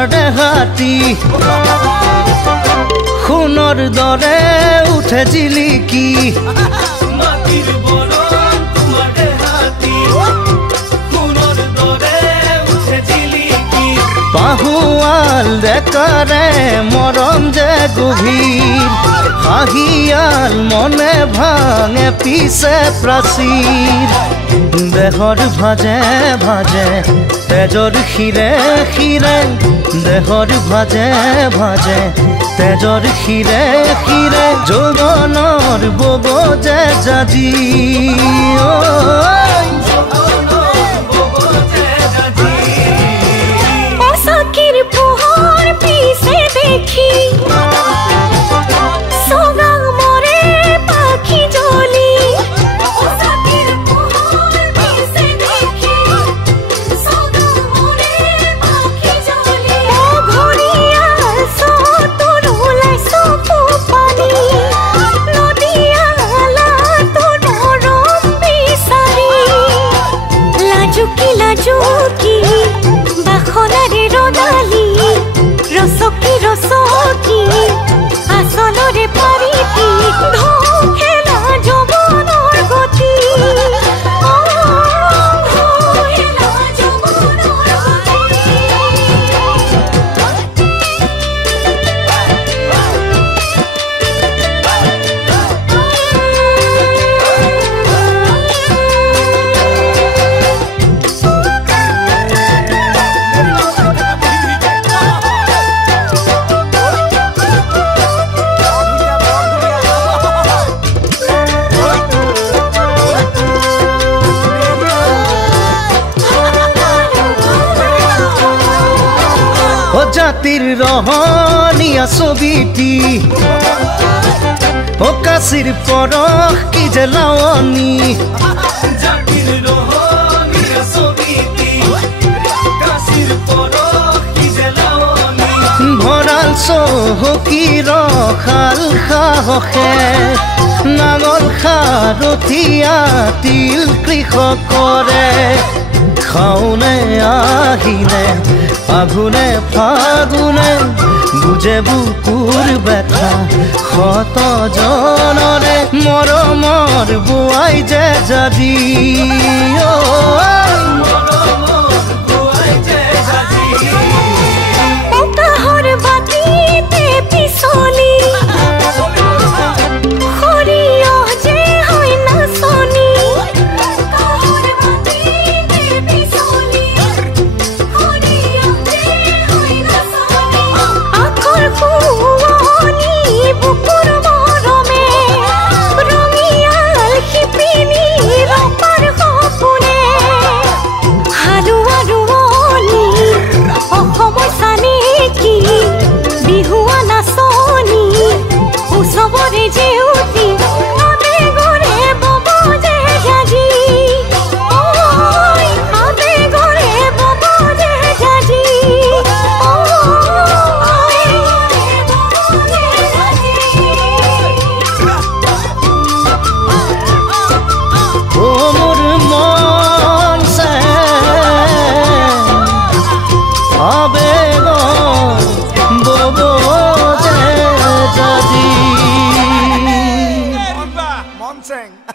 তোমাৰ দেহাতি সোণৰ দৰে উঠে জিলিকি মাটিৰ বৰণ তোমাৰ দেহাতি সোণৰ দৰে উঠে জিলিকি পাহুৱাল ডেকাৰে মৰম যে গভীৰ হাহিয়াল মনে ভাঙে পিছে প্ৰাচীৰ দেহৰ ভাজে ভাজে তেজৰ শিৰে শিৰে দেহৰ ভাজে ভাজে তেজৰ শিৰে শিৰে যৌৱনৰ বব যে জাজি পছাকিৰ পোহৰ পিছে দেখি সগা মৰে পাখি জ্বলি পছাকিৰ পোহৰ পিছে দেখি সগা মৰে পাখি জ্বলি ঘৰিয়াল সতৰ ওলাইছো পানী নদীয়ালা তোৰ মৰম বিচাৰি লাজুকি লাজুকি বাখনাৰে ৰদালি ৰসকি ৰসকি আচলৰে পাৰিতি খেলা যৌৱনৰ গতি খেলা যৌৱনৰ জাতিৰ ৰহণীয়া ছবিটি কাশীৰ পৰশ কি যে লাৱনী জাতিৰ ৰহণীয়া ছবিটি কাশীৰ পৰশ কি যে লাৱনী ভঁৰাল চহকী ৰখাল সাহসে নাঙল সাৰথিয়া তিল কৃষকৰে খাওনে আহিলে আঘোনে ফাগুনে বুজে বুকুৰ ব্যথা শত জনৰে মৰমৰ বোৱাই যে জাজি পতাহৰ বাতিতে পিছলি সৰিয়হ যে হয় নাচনি পতাহৰ বাতিতে পিছলি সৰিয়হ যে হয় নাচনি আখৰ শুৱনি বুকুৰ মৰমে ৰঙিয়াল শিপিনী ৰপাৰ সপোনে হালোৱা ৰোৱনী অসমৰ চানেকি বিহুৱা নাচনি উৎসৱৰে জেউতি আবেগৰে বব যে জাজি আবেগৰে বব যে জাজি ও মোৰ মন সে আবেগ বব যে জাজি Monseng.